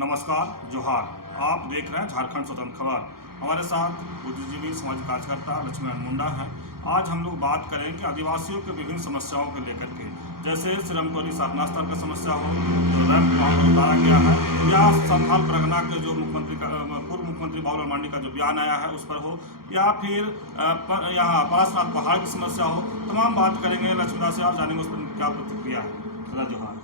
नमस्कार, जोहार। आप देख रहे हैं झारखंड स्वतंत्र खबर। हमारे साथ बुद्धिजीवी समाज कार्यकर्ता लक्ष्मण मुंडा है। आज हम लोग बात करेंगे आदिवासियों के विभिन्न समस्याओं को लेकर के, जैसे सिरमकोली साधना स्थल का समस्या हो, जो रैंप वहाँ पर उतारा गया है, या संथाल परगना के जो पूर्व मुख्यमंत्री बाबूलाल मांडी का जो बयान आया है उस पर हो, या फिर यहाँ परासनाथ पहाड़ की समस्या हो। तमाम बात करेंगे। लक्ष्मण से आप जानेंगे उस पर क्या प्रतिक्रिया है। जोहार।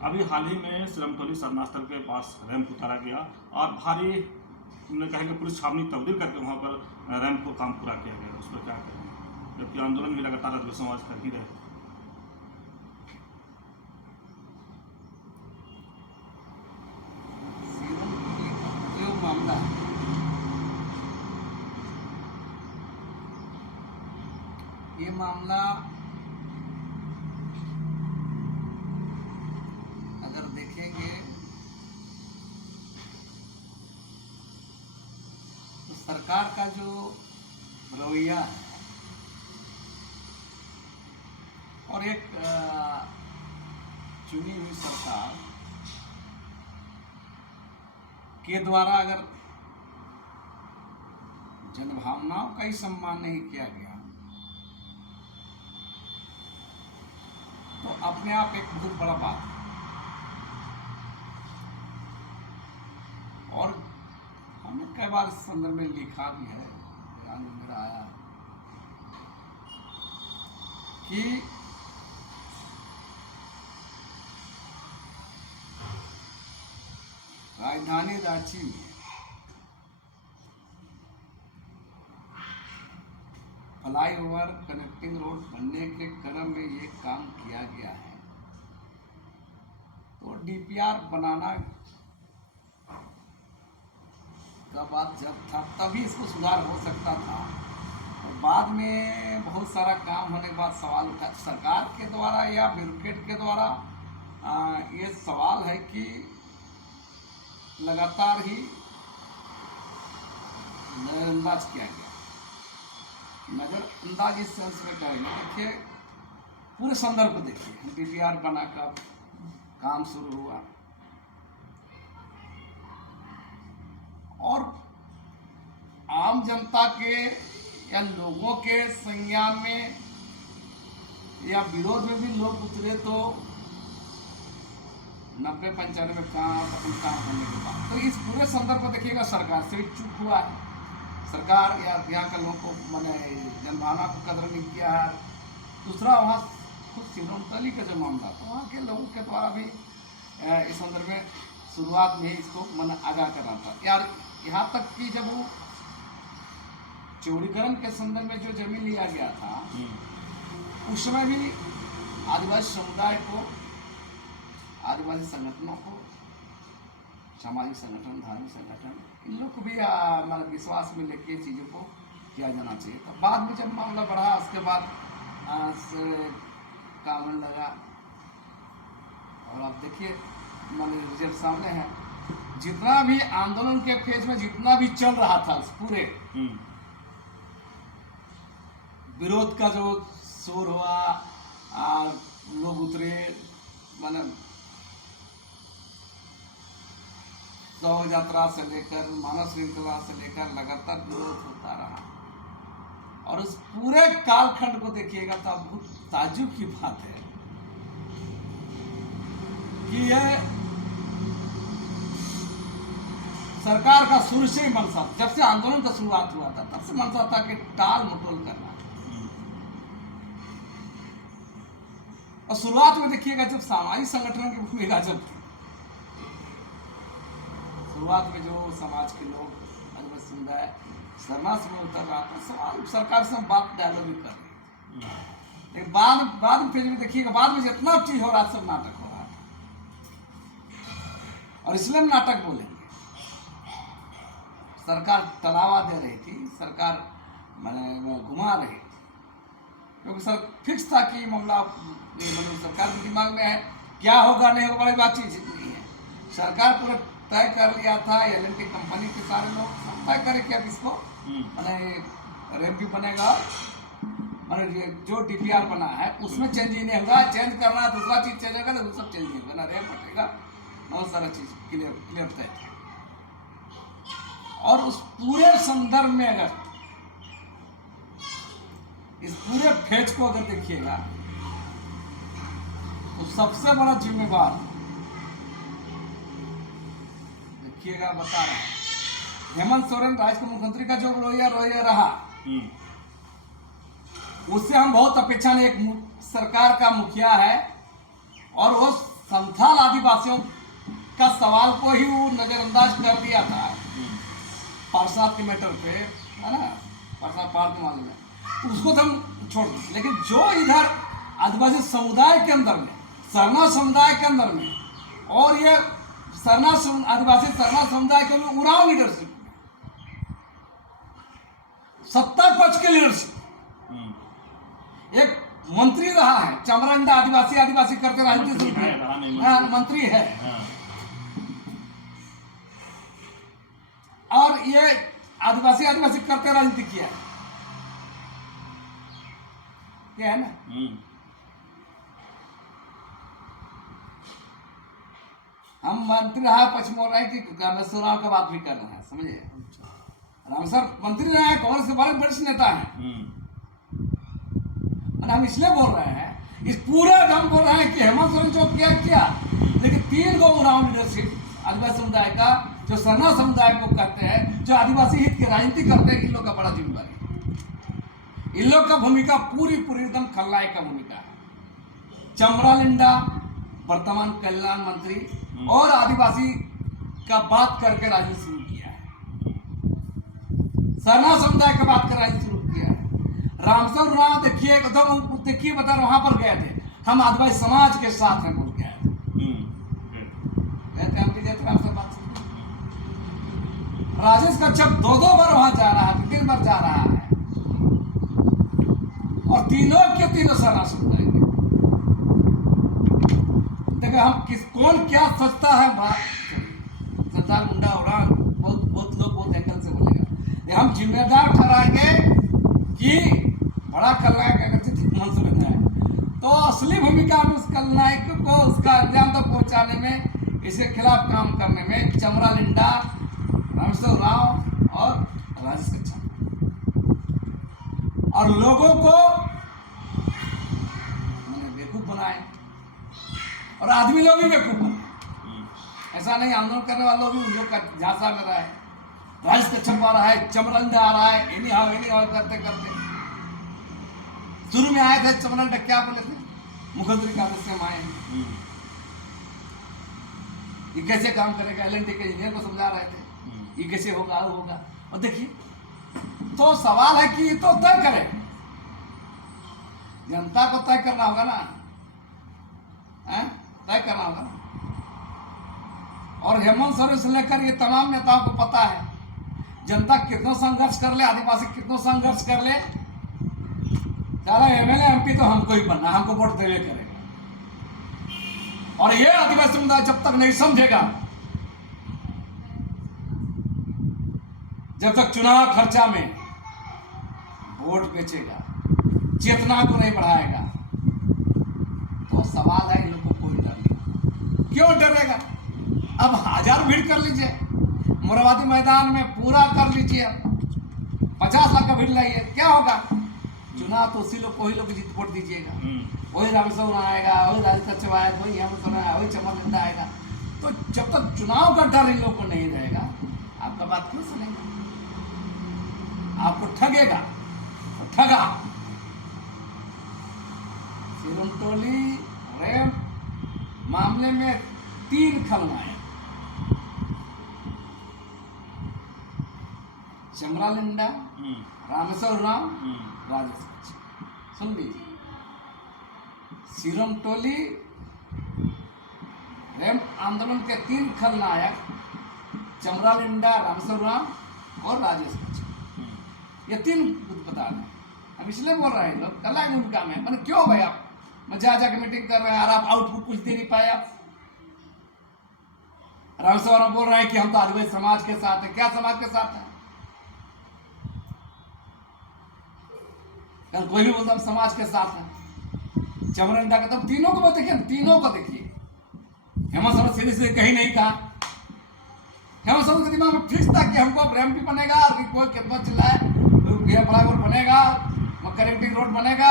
अभी हाल ही में सिरमकोली साधना स्थल के पास रैंप उतारा गया और भारी कहेंगे पुलिस छावनी तब्दील करके वहाँ पर रैंप को काम पूरा किया गया। उस पर क्या करेंगे, जबकि आंदोलन भी लगातार आदिवासी समाज कर ही रहे। ये मामला अगर देखेंगे तो सरकार का जो रवैया है और एक चुनी हुई सरकार के द्वारा अगर जनभावनाओं का ही सम्मान नहीं किया गया तो अपने आप एक बहुत बड़ा बात है। और हमने कई बार इस संदर्भ में लिखा भी है, बयान में मेरा आया कि राजधानी रांची में फ्लाईओवर कनेक्टिंग रोड बनने के क्रम में ये काम किया गया है, तो डीपीआर बनाना का बात जब था तभी इसको सुधार हो सकता था। और बाद में बहुत सारा काम होने के बाद सवाल उठा सरकार के द्वारा या ब्यूरोक्रेट के द्वारा। ये सवाल है कि लगातार ही नजरअंदाज किया गया। नजरअंदाज इस सेंस में करेंगे, देखिए पूरे संदर्भ को देखिए। डीपीआर बना कर काम शुरू हुआ और आम जनता के या लोगों के संज्ञान में या विरोध में भी लोग उतरे तो 90-95 काम होने के बाद। तो इस पूरे संदर्भ को देखिएगा, सरकार से भी चूक हुआ है। सरकार या यहाँ के लोगों को मैंने जनभावना को कदर नहीं किया है। दूसरा वहाँ खुद सिरोमकोली का जो मामला था, वहाँ के लोगों के द्वारा भी इस संदर्भ में शुरुआत में ही इसको मैंने आगाह करना था यार। यहाँ तक कि जब वो चौड़ीकरण के संदर्भ में जो जमीन लिया गया था उस समय भी आदिवासी समुदाय को, आदिवासी संगठनों को, सामाजिक संगठन, धार्मिक संगठन, इन लोग को भी हमारे विश्वास में लेके चीज़ों को किया जाना चाहिए था। बाद में जब मामला बढ़ा उसके बाद काम लगा और आप देखिए माने रिजल्ट सामने है। जितना भी आंदोलन के फेज में जितना भी चल रहा था उस पूरे विरोध का जो शोर हुआ, लोग उतरे, माने शव यात्रा से लेकर मानव श्रृंखला से लेकर लगातार विरोध होता रहा। और उस पूरे कालखंड को देखिएगा तो बहुत ताज्जुब की बात है कि यह सरकार का शुरू से ही मनसा, जब से आंदोलन का शुरुआत हुआ था तब से मनसा था कि टाल मटोल करना। और शुरुआत में देखिएगा जब सामाजिक संगठन की भूमिका जब थी, शुरुआत में जो समाज के लोग आदिवासी समुदाय शर्मा से उतर रहा था, सवाल सरकार से बात डायलॉग भी कर रही थी। लेकिन बाद में फिर देखिएगा बाद में जितना चीज हो रहा सब नाटक हो रहा था। और इसलिए नाटक बोलेंगे, सरकार तलावा दे रही थी, सरकार मैंने घुमा रही थी, क्योंकि सर फिक्स था कि मामला सरकार के दिमाग में है क्या होगा नहीं होगा, बड़ी बात चीज नहीं है। सरकार पूरा तय कर लिया था, एल&टी कंपनी के सारे लोग तय करे कि अब इसको मैंने रैंप भी बनेगा, मैंने जो डीपीआर बना है उसमें चेंज ही नहीं होगा। चेंज करना है दूसरा चीज चेंज होगा तो सब चेंज नहीं होगा, ना रैंप हटेगा बहुत सारा चीज क्लियर तय था। और उस पूरे संदर्भ में अगर इस पूरे फेज को अगर देखिएगा तो सबसे बड़ा जिम्मेवार देखिएगा, बता रहा हूं, हेमंत सोरेन राज्य के मुख्यमंत्री का जो रोया रहा, उससे हम बहुत अपेक्षा नहीं। एक सरकार का मुखिया है और वो संथाल आदिवासियों का सवाल को ही वो नजरअंदाज कर दिया था प्रसाद के मैटर पे, है ना, प्रसाद पार्क के मामले में, उसको तो हम छोड़ दें। लेकिन जो इधर आदिवासी समुदाय के अंदर में, सरना समुदाय के अंदर में, और ये आदिवासी सरना समुदाय के उराव लीडरशिप, सत्ता पक्ष के लीडरशिप, एक मंत्री रहा है चमरंडा, आदिवासी करते राजनीति मंत्री है, और ये आदिवासी करते राजनीति किया है, क्या है ना। हम मंत्री रहा पश्चिम बोल रहे हैं कि कामेश्वरराव का बात भी कर रहे हैं, समझिए। राम सर मंत्री रहे हैं, कांग्रेस के बड़े वरिष्ठ नेता हैं, और हम इसलिए बोल रहे हैं, इस पूरे हम बोल रहे हैं कि हेमंत सोरेन जो किया, लेकिन 3 गो उराव लीडरशिप आदिवासी समुदाय का, जो सरना समुदाय को कहते हैं, जो आदिवासी हित की राजनीति करते हैं, इन लोग का बड़ा जिम्मेदारी है। इन लोग का भूमिका पूरी एकदम खलनायक का भूमिका है। चमरा लिंडा वर्तमान कल्याण मंत्री और आदिवासी का बात करके राजनीति शुरू किया है, सरना समुदाय का बात कर राजनीति शुरू किया है। रामसर राव देखिए बता, वहां पर गए थे, हम आदिवासी समाज के साथ हैं बोल गए थे, रामसर बात। राजेश कच्छप 2 बार वहां जा रहा है, 3 बार जा रहा है, और तीनों के तीनों सरना समुदाय के। देखो हम कौन क्या सोचता है, संतान मुंडा हो रहा, बहुत लोग बहुत एंगल से बोलेगा, हम जिम्मेदार ठहराएंगे कि बड़ा खलनायक अगर मंसूर है, तो असली भूमिका में उस खलनायक को उसका अंजाम तक पहुंचाने में, इसके खिलाफ काम करने में चमरा लिंडा, रामेश्वर राव और राजेश कच्छप, और लोगों को बेवकूफ बनाए, और आदमी लोग भी बेवकूफ बनाए। ऐसा नहीं आंदोलन करने वाले लोग भी उन लोग का झांसा में रहा है, राजेश कच्छप आ रहा है, चमरा लिंडा आ रहा है, इन्हीं हाउ करते करते शुरू में आए थे। चमरा लिंडा क्या बोले थे, मुख्यमंत्री का आदेश से हम आए, ये कैसे काम करेगा, LNT के इंजीनियर को समझा रहे थे, ये कैसे होगा। और देखिए, तो सवाल है कि ये तो तय करे, जनता को तय करना होगा ना, तय करना होगा ना। और हेमंत सोरेन से लेकर ये तमाम नेताओं को पता है, जनता कितना संघर्ष कर ले, आदिवासी कितना संघर्ष कर ले, सारा MLA MP तो हमको ही बनना, हमको वोट देवे करेगा। और ये आदिवासी समुदाय जब तक नहीं समझेगा, जब तक चुनाव खर्चा में वोट बेचेगा, चेतना को नहीं बढ़ाएगा, तो सवाल है इन लोगों को कोई डर नहीं। क्यों डरेगा? अब 1000 भीड़ कर लीजिए, मोराबादी मैदान में पूरा कर लीजिए, 50 लाख का भीड़ लाइए, क्या होगा? चुनाव तो उसी लोग को ही लोग जीत वोट दीजिएगा, वही रामेश्वर आएगा, वही राजेश कच्छप आएगा, वही हेमंत सोरेन आएगा, वही चमरा लिंडा आएगा। तो जब तक चुनाव का डर इन लोग को नहीं रहेगा, आपका बात क्यों सुनेगा? आपको ठगेगा तो ठगा। सिरमटोली रेप मामले में 3 खलनायक, चमरा लिंडा, रामेश्वर राव, राजेश कच्छप। सुन लीजिए, सिरमटोली रेप आंदोलन के 3 खलनायक, चमरा लिंडा, रामेश्वर राव और राजेश कच्छप, ये 3 बता रहे हैं। हम इसलिए बोल रहे हैं, लोग कला की भूमिका में, मैंने क्यों भाई आप जाके मीटिंग कर रहे हैं और आप आउटपुट कुछ दे नहीं पाए। आप रामेश्वर बोल रहे हैं कि हम तो आदिवासी समाज के साथ हैं, क्या समाज के साथ हैं? कोई भी बोलता हम समाज के साथ हैं। चमरा लिंडा का, तब तीनों को देखिए, तीनों को देखिए, हेमंत सोरेन सीधे सीधे कहीं नहीं कहा। हेमंत सोरेन के दिमाग में फिक्स था कि हमको अब रैम्प भी बनेगा, कोई कितना चिल्लाए, फ्लाईओवर बनेगा, कनेक्टिंग रोड बनेगा,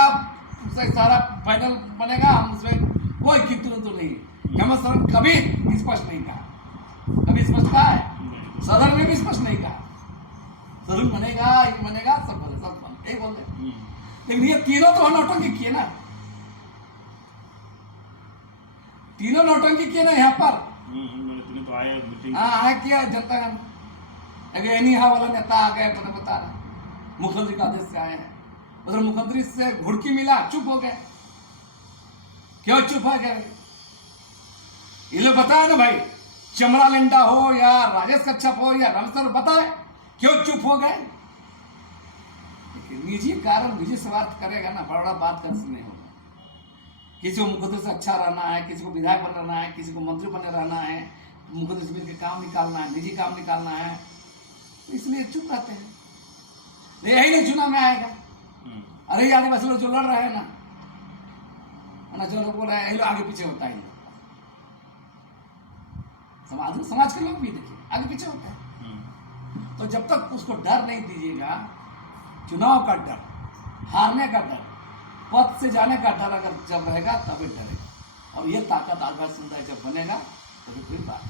सारा फाइनल बनेगा, हम उसमें कोई किंतु तो नहीं। हेमंत सोरेन कभी स्पष्ट नहीं कहा, कभी स्पष्ट कहा है? सदन में भी स्पष्ट नहीं कहा जरूर बनेगा, ये बनेगा, सब बोले, सब बने, यही बोलते। लेकिन ये तीनों तो नौटंकी किए ना, तीनों नौटंकी किए ना यहाँ पर। तो आए मीटिंग, हाँ आए किया जनता का। एनी हा वाला नेता आ गए, पता बता रहा मुख्यमंत्री का आदेश से आए हैं, मतलब मुख्यमंत्री से घुड़की मिला, चुप हो गए। क्यों चुप हो गए? ये लोग बताया ना भाई, चमड़ा लिंडा हो या राजेश कच्छप हो या रामेश्वर बताए क्यों चुप हो गए? निजी कारण निजी स्वार्थ करेगा ना, बड़ा बात कर नहीं होगा। किसी को मुख्यमंत्री से अच्छा रहना है, किसी को विधायक बने रहना है, किसी को मंत्री बने रहना है, मुख्यमंत्री से मिलकर काम निकालना है, निजी काम निकालना है, तो इसलिए चुप रहते हैं। यही नहीं चुनाव में आएगा। अरे ये आदिवासी लोग जो लड़ रहे हैं ना, जो लोग बोल रहे हैं यही लोग आगे पीछे होता है। समाज के लोग भी देखिए आगे पीछे होता है। तो जब तक उसको डर नहीं दीजिएगा, चुनाव का डर, हारने का डर, पद से जाने का डर अगर जब रहेगा तभी डरेगा। और ये ताकत आदिवासी समुदाय जब बनेगा तभी कोई बात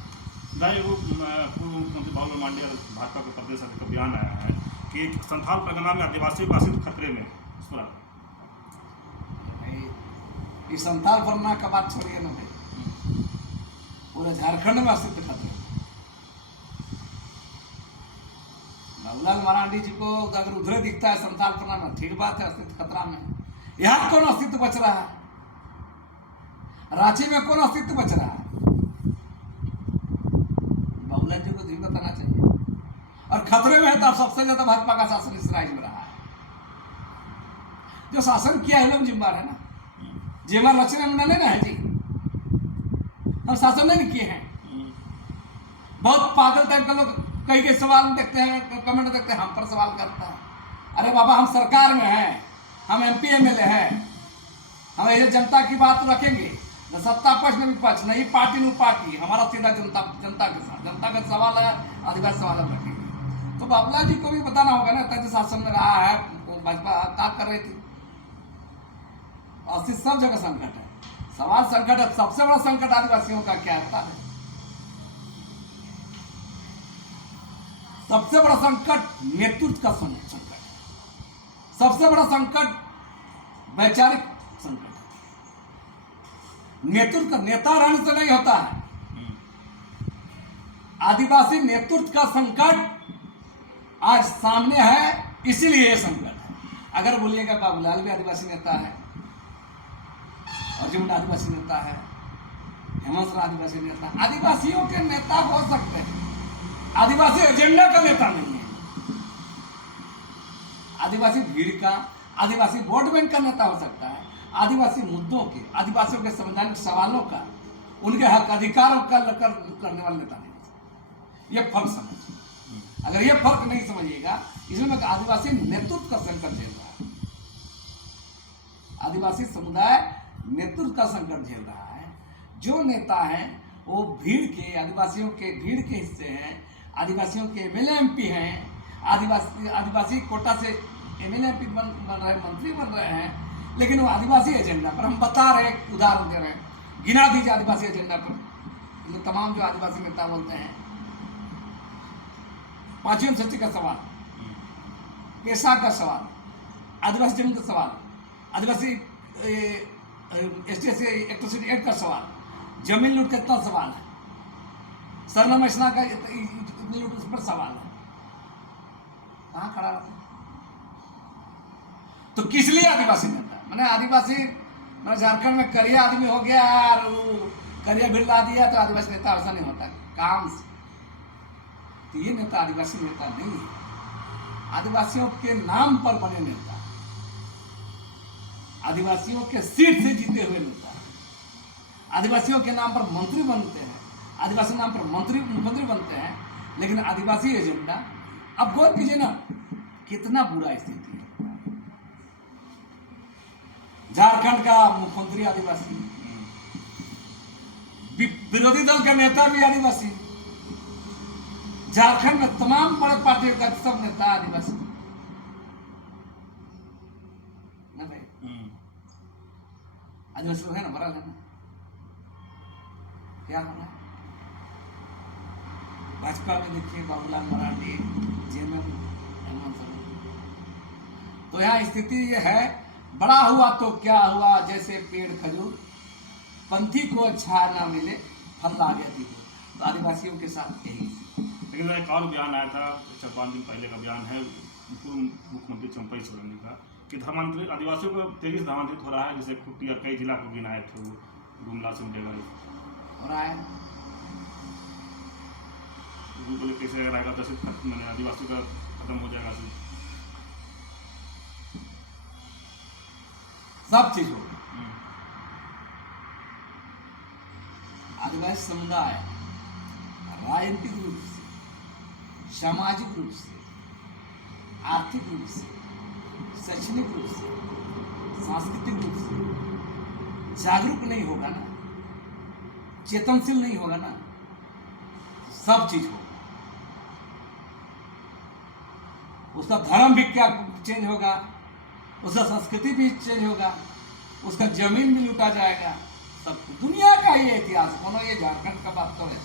भाई। वो पूर्व मुख्यमंत्री बाबूलाल मांझी और भाजपा के प्रदेश अध्यक्ष का बयान आया है कि संथाल परगना में आदिवासी बासिंद खतरे में। इस पर ये संथाल परगना का बात छोड़िए ना भाई, पूरे झारखंड में अस्तित्व खतरे। बाबूलाल मरांडी जी को अगर उधर दिखता है संथाल परगना में, ठीक बात है, अस्तित्व खतरा में। यहाँ कौन अस्तित्व बच रहा है? रांची में कौन अस्तित्व बच रहा है? बाबूलाल जी को भी बताना चाहिए। और खतरे में है तो सबसे ज्यादा भाजपा का शासन इस राज्य में रहा है। जो शासन किया है लोग जिम्मेदार है ना, जिम्मेदार लक्ष्मण मुंडा नहीं ना है जी, हम शासन नहीं किए हैं। बहुत पागल टाइप का लोग कई कई सवाल देखते हैं, कमेंट देखते हैं, हम पर सवाल करता है। अरे बाबा हम सरकार में हैं, हम MP MLA हैं, हम ये जनता की बात रखेंगे, न सत्ता पक्ष न विपक्ष, नहीं पार्टी न पार्टी, हमारा सीधा जनता के साथ, जनता का सवाल है, आदिवासी सवाल हम रखेंगे। तो बाबूलाल जी को भी बताना होगा ना, तक शासन में रहा है, भाजपा क्या कर रही थी। अस्तित्व सब जगह संकट है, सवाल संकट है। सबसे बड़ा संकट आदिवासियों का क्या है? सबसे बड़ा संकट नेतृत्व का संकट है, सबसे बड़ा संकट वैचारिक संकट है। नेतृत्व का नेता रहने से नहीं होता है। आदिवासी नेतृत्व का संकट आज सामने है, इसीलिए ये संकट है। अगर बोलिएगा बाबूलाल भी आदिवासी नेता है, अर्जुन आदिवासी नेता है, हेमंत सोरेन आदिवासी नेता, आदिवासियों के नेता हो सकते हैं, आदिवासी एजेंडा का नेता नहीं है। आदिवासी भीड़ का, आदिवासी वोट बैंक का नेता हो सकता है, आदिवासी मुद्दों के, आदिवासियों के संवैधानिक सवालों का, उनके हक अधिकारों का करने वाला नेता नहीं हो सकता। ये फर्क समझिए। अगर ये फर्क नहीं समझिएगा, इसमें आदिवासी नेतृत्व का संकट झेल रहा है, आदिवासी समुदाय नेतृत्व का संकट झेल रहा है। जो नेता हैं वो भीड़ के, आदिवासियों के भीड़ के हिस्से हैं, आदिवासियों के MLA MP हैं, आदिवासी कोटा से MLA MP बन रहे, मंत्री बन रहे हैं, लेकिन वो आदिवासी एजेंडा पर, हम बता रहे हैं, उदाहरण दे रहे हैं, गिना दीजिए आदिवासी एजेंडा पर तो तमाम जो आदिवासी नेता बोलते हैं। 5वीं अनुसूची का सवाल, पेशा का सवाल, आदिवासी जमीन का सवाल, आदिवासी ST/SC एक्ट्रोसिटी एक्ट का सवाल, जमीन लूट कितना सवाल है, सरनामा इस्ना का इतनी लूट उस पर सवाल है, कहाँ खड़ा रहता है? तो किस लिए आदिवासी नेता? मैंने आदिवासी, मैंने झारखंड में करिया आदमी हो गया और करिया भिड़ला दिया तो आदिवासी नेता ऐसा नहीं होता काम से। तो ये नेता आदिवासी नेता नहीं है, आदिवासियों के नाम पर बने नेता, आदिवासियों के सीट से जीते हुए नेता, आदिवासियों के नाम पर मंत्री बनते हैं, आदिवासी नाम पर मुख्यमंत्री बनते हैं, लेकिन आदिवासी एजेंडा। अब गौर कीजिए ना, कितना बुरा स्थिति है। झारखंड का मुख्यमंत्री आदिवासी, विरोधी दल का नेता भी आदिवासी। झारखंड में तमाम बड़े पार्टियों का सब नेता आदिवासी ना भाई। आदिवासी लोग है ना, बड़ा है ना। क्या हो रहा है भाजपा में? देखिए बाबूलाल मरांडी, जेएमएम, हेमंत सोरेन। तो यहाँ स्थिति ये है, बड़ा हुआ तो क्या हुआ, जैसे पेड़ खजूर, पंथी को छाया ना मिले, फल आ गया थी। तो आदिवासियों के साथ यही। लेकिन एक और बयान आया था 4-5 दिन पहले का बयान है पूर्व मुख्यमंत्री चंपई सोरेन का कि धर्मांतरित आदिवासियों को तेजी से धर्मांतरित हो रहा है, जैसे खुट्टी और कई जिला को गिनाए थे वो गुमला से उठेगा हो रहा है। वो बोले कैसे रहेगा, दस मैंने आदिवासी का खत्म हो जाएगा सिर्फ। सब चीज होगा। आदिवासी समुदाय राजनीतिक रूप से, सामाजिक रूप से, आर्थिक रूप से, शैक्षणिक रूप से, सांस्कृतिक रूप से जागरूक नहीं होगा ना, चेतनशील नहीं होगा ना, सब चीज होगा। उसका धर्म भी क्या चेंज होगा, उसका संस्कृति भी चेंज होगा, उसका जमीन भी लूटा जाएगा। सब दुनिया का ये इतिहास, कोनो ये झारखंड का बात तो है।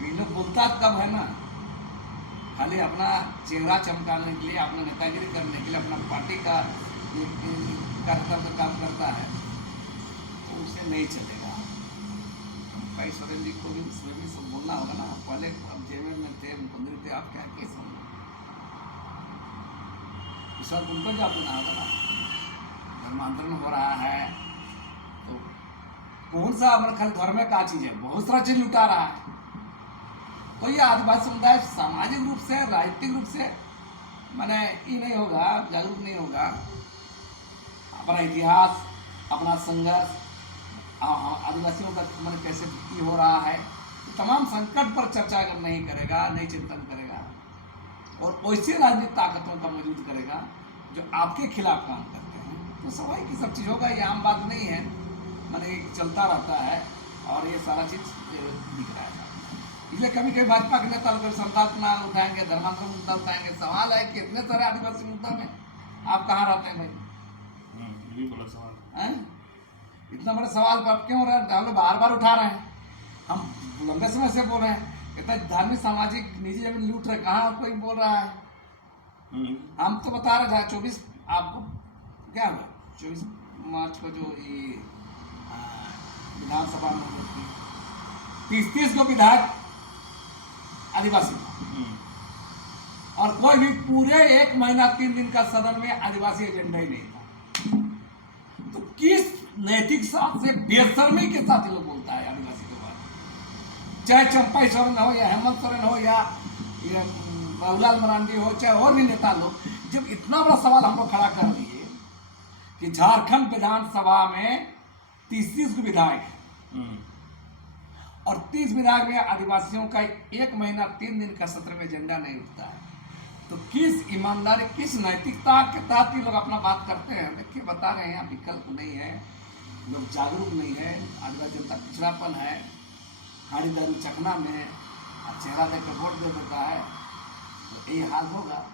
ये लोग बोलता कब है ना, खाली अपना चेहरा चमकाने के लिए, अपना नेतागिरी करने के लिए, अपना पार्टी का कार्यकर्ता का काम करता है, तो उसे नहीं चलेगा। भाई सोरेन जी को भी सब बोलना होगा ना। पहले अब जेएमएम में थे, मुख्यमंत्री थे, आप क्या केस होंगे, इस वक्त उनको जवाब देना होगा ना। धर्मांतरण हो रहा है तो कौन सा हमारे खाली धर्म में क्या चीज है, बहुत सारा चीज लुटा रहा है। तो ये आदिवासी समुदाय सामाजिक रूप से, राजनीतिक रूप से माने ये नहीं होगा, जागरूक नहीं होगा। अपना इतिहास, अपना संघर्ष, आदिवासियों का मन कैसे वृद्धि हो रहा है, तो तमाम संकट पर चर्चा अगर नहीं करेगा, नहीं चिंतन करेगा और वैसे राजनीतिक ताकतों का मौजूद करेगा जो आपके खिलाफ काम करते हैं, तो स्वाभाविक की सब चीज़ होगा। ये आम बात नहीं है, माने चलता रहता है और ये सारा चीज़ दिख रहा है। इसलिए कभी कभी भाजपा के नेता लोग संतापना उठाएंगे, धर्मांतरण मुद्दा उठाएंगे। सवाल है कि इतने सारे आदिवासी मुद्दा में आप कहाँ रहते हैं भाई? ये बड़ा सवाल है। इतना बड़ा सवाल पर आप क्यों रहे हैं? हम लोग बार बार उठा रहे हैं, हम लंबे समय से बोल रहे हैं। इतना धार्मिक, सामाजिक, निजी जमीन लूट रहे, कहाँ कोई बोल रहा है? हम तो बता रहे थे 24 आपको क्या हुआ, 24 मार्च को जो ये विधानसभा में 30 को विधायक आदिवासी, और कोई भी पूरे 1 महीना 3 दिन का सदन में आदिवासी एजेंडा ही नहीं था। तो किस नैतिक साथ से, बेशर्मी के साथ ये लोग बोलता है आदिवासी के बारे में? चाहे चंपई सोरेन हो या हेमंत सोरेन हो या बाबूलाल मरांडी हो, चाहे और भी नेता लोग, जब इतना बड़ा सवाल हम लोग खड़ा कर दिए कि झारखंड विधानसभा में 30 को विधायक है और 30 विधायक में आदिवासियों का 1 महीना 3 दिन का सत्र में एजेंडा नहीं उठता है, तो किस ईमानदारी, किस नैतिकता के तहत ये लोग अपना बात करते हैं? देखिए बता रहे हैं, विकल्प नहीं है, लोग जागरूक नहीं है, आदिवासी जनता पिछड़ापन है, खाड़ी दारू चखना में चेहरा देकर वोट दे देता है, तो यही हाल होगा।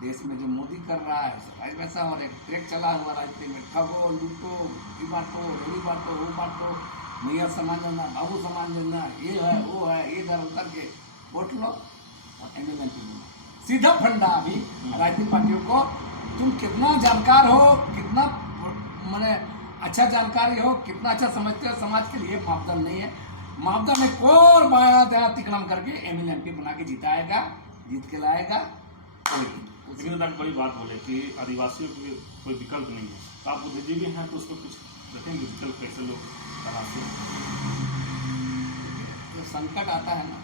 देश में जो मोदी कर रहा है आज वैसा, और एक ट्रैक चला हुआ राजनीति में, ठगो, लूटो, ये बांटो, रेली बांटो, वो बांटो, मैया सामान देना, बाबू सामान देना, ये है वो है, ये दर उतर के वोट लो और एमएलए सीधा फंडा। अभी राजनीतिक पार्टियों को तुम कितना जानकार हो, कितना मैंने अच्छा जानकारी हो, कितना अच्छा समझते हो समाज के लिए, मापदंड नहीं है। मापदंड में कौन बाया दया तिकड़म करके एमएलए बना के जिताएगा, जीत के लाएगा कोई। लेकिन तक बड़ी बात बोले कि आदिवासियों के लिए कोई विकल्प नहीं है, तो आप बुद्धिजीवी हैं तो उसको कुछ रखेंगे विकल्प, कैसे लोग कहाँ से? जो संकट आता है ना,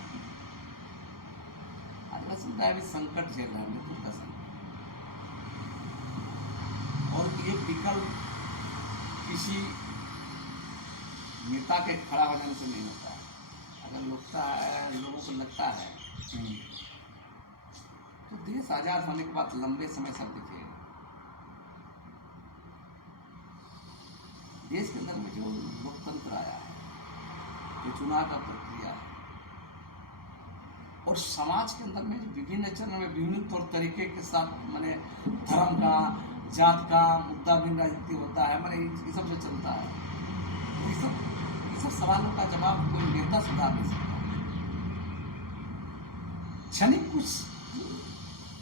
आदिवासी समुदाय भी संकट झेल रहा है, मृत्यु का संकट, और ये विकल्प किसी नेता के खड़ा हो जाने से नहीं होता है। अगर लोगों को लगता है तो देश आजाद होने के बाद लंबे समय तक दिखेगा। देश के अंदर में जो लोकतंत्र आया है, जो चुनाव का प्रक्रिया है और समाज के अंदर में विभिन्न चरण में विभिन्न तौर तरीके के साथ माने धर्म का, जात का मुद्दा भी राजनीति होता है, माने ये सब जो चलता है, ये सब सवालों का जवाब कोई नेता सुधार नहीं सकता। क्षणिक कुछ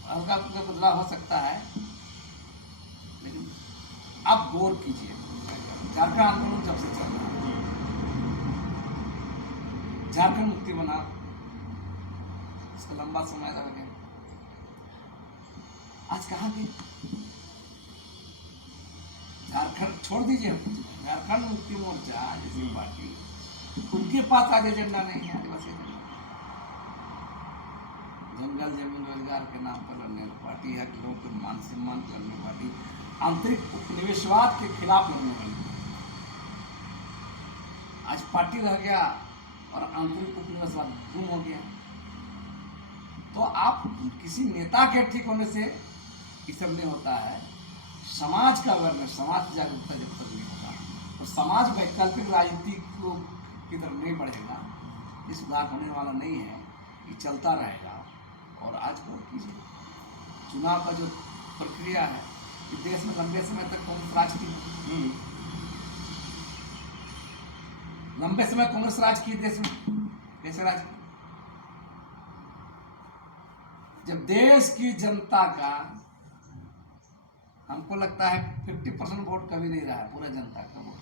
हल्का फुल्का बदलाव हो सकता है, लेकिन आप गौर कीजिए, झारखंड आंदोलन जब से चल रहा है, झारखंड मुक्ति बना, इसका लंबा समय लग गया, आज कहाँ गए? झारखंड छोड़ दीजिए, झारखंड मुक्ति मोर्चा जैसी पार्टी, उनके पास आज एजेंडा नहीं है, आदिवासी एजेंडा। जंगल जमीन रोजगार के नाम पर लड़ने वाली पार्टी है, लोगों के मान सम्मान करने वाली पार्टी, आंतरिक उपनिवेशवाद के खिलाफ लड़ने वाली पार्टी। आज पार्टी रह गया और आंतरिक उपनिवेशवाद गुम हो गया। तो आप किसी नेता के ठीक होने से ये सब नहीं होता है। समाज का अवेयरनेस, समाज की जागरूकता जब तक नहीं होगा और समाज वैकल्पिक राजनीति को की तरफ नहीं बढ़ेगा, ये सुधार होने वाला नहीं है, ये चलता रहेगा। और आज को कीजिए, चुनाव का जो प्रक्रिया है, इस देश में लंबे समय तक कांग्रेस राज की, लंबे समय कांग्रेस राज की देश में, कैसे राज की? जब देश की जनता का, हमको लगता है 50% वोट कभी नहीं रहा है, पूरा जनता का वोट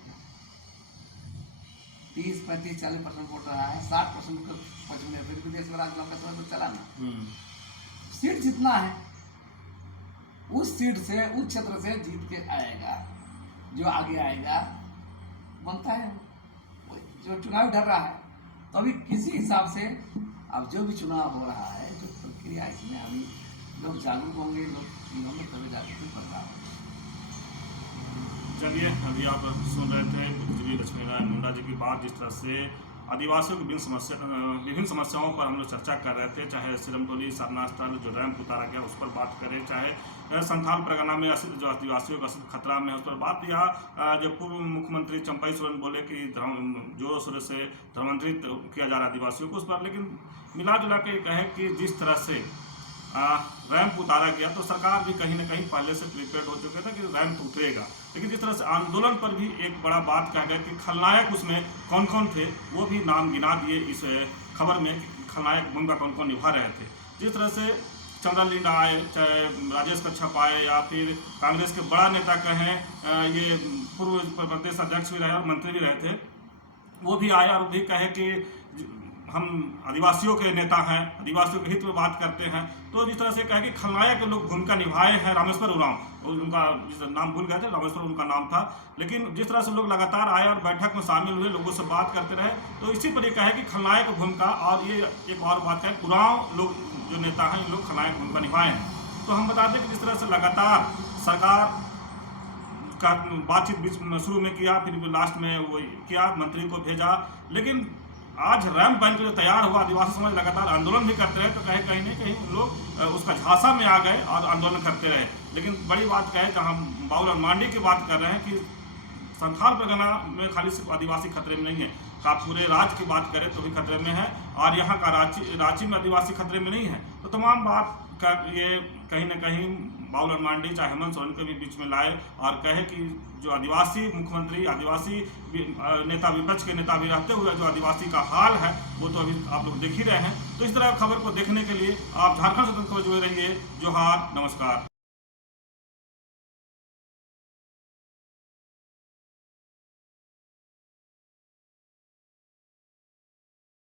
30, 35, 40% वोट रहा है, 60% को 55, फिर भी देश में राज लंबे समय तो चला ना। सीट जितना है उस सीट से, उस क्षेत्र से जीत के आएगा, जो आगे आएगा बनता है, जो चुनाव डर रहा है। तो अभी किसी हिसाब से अब जो भी चुनाव हो रहा है, जो प्रक्रिया, इसमें अभी लोग जागरूक होंगे, लोग में तभी जागरूक कर रहा है। चलिए, अभी आप सुन रहे थे बुद्धिजीवी लक्ष्मीनारायण मुंडा जी की बात, जिस तरह से आदिवासियों की विभिन्न समस्याओं पर हम लोग चर्चा कर रहे थे, चाहे सिरमटोली सारनाथ स्थल जो रैंप उतारा गया उस पर बात करें, चाहे संथाल परगना में जो आदिवासियों का खतरा में है उस पर बात, या जब पूर्व मुख्यमंत्री चंपाई सोरेन बोले कि जोरों शोरों से धर्मांतरित किया जा रहा है आदिवासियों को, उस पर लेकिन मिला जुला के कहे कि जिस तरह से रैंप उतारा गया तो सरकार भी कहीं ना कहीं पहले से प्रिपेयर्ड हो चुके थे कि रैंप उतरेगा, लेकिन जिस तरह से आंदोलन पर भी एक बड़ा बात कहा गया कि खलनायक उसमें कौन कौन थे, वो भी नाम गिना दिए इस खबर में कि खलनायक भूमिका कौन कौन निभा रहे थे। जिस तरह से चंद्रा लिंडा आए, चाहे राजेश कच्छप आए, या फिर कांग्रेस के बड़ा नेता कहें, ये पूर्व प्रदेश अध्यक्ष भी रहे और मंत्री भी रहे थे, वो भी आए और वो भी कहे कि हम आदिवासियों के नेता हैं, आदिवासियों के हित में बात करते हैं। तो जिस तरह से कहे कि खलनायक लोग भूमिका निभाए हैं, रामेश्वर उरांव, उनका नाम भूल गए थे, रामेश्वर उनका नाम था, लेकिन जिस तरह से लोग लगातार आए और बैठक में शामिल हुए, लोगों से बात करते रहे, तो इसी पर यह कहे कि खलनायक भूमिका, और ये एक और बात है, उरांव लोग जो नेता हैं, इन लोग खलनायक भूमिका निभाए हैं। तो हम बता दें कि जिस तरह से लगातार सरकार का बातचीत बीच में शुरू में किया, फिर लास्ट में वो किया, मंत्री को भेजा, लेकिन आज रैंप बन के तैयार हुआ, आदिवासी समाज लगातार आंदोलन भी करते रहे, तो कहीं ना कहीं लोग उसका झांसा में आ गए और आंदोलन करते रहे। लेकिन बड़ी बात क्या है, जहाँ बाबूलाल मांडी की बात कर रहे हैं कि संथाल परगना में खाली सिर्फ आदिवासी खतरे में नहीं है, का पूरे राज्य की बात करें तो भी खतरे में है, और यहाँ का रांची में आदिवासी खतरे में नहीं है। तो तमाम बात का ये कहीं ना कहीं बाबूलाल मांडी चाहे हेमंत सोरेन के भी बीच में लाए और कहे कि जो आदिवासी मुख्यमंत्री, आदिवासी नेता, विपक्ष के नेता भी रहते हुए जो आदिवासी का हाल है वो तो अभी आप लोग देख ही रहे हैं। तो इस तरह खबर को देखने के लिए आप झारखंड स्वतंत्र को जुड़े रहिए। जोहार, नमस्कार।